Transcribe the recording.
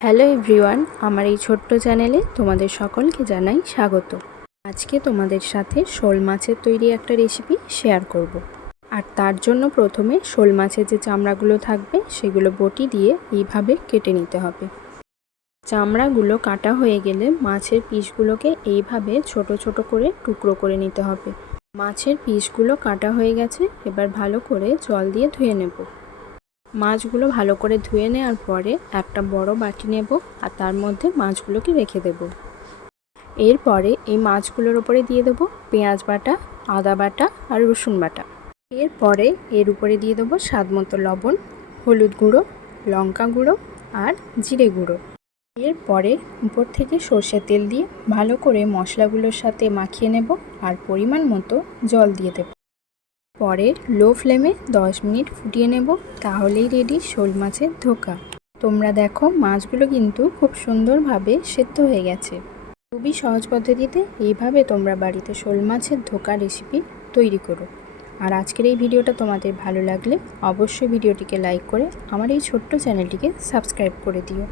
Hello everyone, আমার এই ছোট্ট চ্যানেলে তোমাদের সকলকে জানাই স্বাগত। আজকে তোমাদের সাথে শোল মাছের তৈরি একটা রেসিপি শেয়ার করব। আর তার জন্য প্রথমে শোল মাছের যে চামড়াগুলো থাকবে, সেগুলো বটি দিয়ে এইভাবে কেটে নিতে হবে। চামড়াগুলো কাটা হয়ে গেলে মাছের পিসগুলোকে এইভাবে ছোট ছোট করে টুকরো করে নিতে হবে। মাছের পিসগুলো কাটা হয়ে গেছে, এবার ভালো করে জল দিয়ে ধুয়ে নেব। মাছগুলো ভালো করে ধুয়ে নেওয়ার পরে একটা বড় বাটি নেব আর তার মধ্যে মাছগুলোকে রেখে দেব। এরপরে এই মাছগুলোর ওপরে দিয়ে দেবো পেঁয়াজ বাটা, আদা বাটা আর রসুন বাটা। এরপরে এর উপরে দিয়ে দেবো স্বাদ মতো লবণ, হলুদ গুঁড়ো, লঙ্কা গুঁড়ো আর জিরে গুঁড়ো। এরপরে উপর থেকে সর্ষের তেল দিয়ে ভালো করে মশলাগুলোর সাথে মাখিয়ে নেব আর পরিমাণ মতো জল দিয়ে দেব। পরে লো ফ্লেমে 10 মিনিট ফুটিয়ে নেব, তাহলেই রেডি শোল মাছের ধোকা। তোমরা দেখো মাছগুলো কিন্তু খুব সুন্দরভাবে সেদ্ধ হয়ে গেছে। খুবই সহজ পদ্ধতিতে এইভাবে তোমরা বাড়িতে শোল মাছের ধোকা রেসিপি তৈরি করো। আর আজকের এই ভিডিওটা তোমাদের ভালো লাগলে অবশ্যই ভিডিওটিকে লাইক করে আমার এই ছোট্ট চ্যানেলটিকে সাবস্ক্রাইব করে দিও।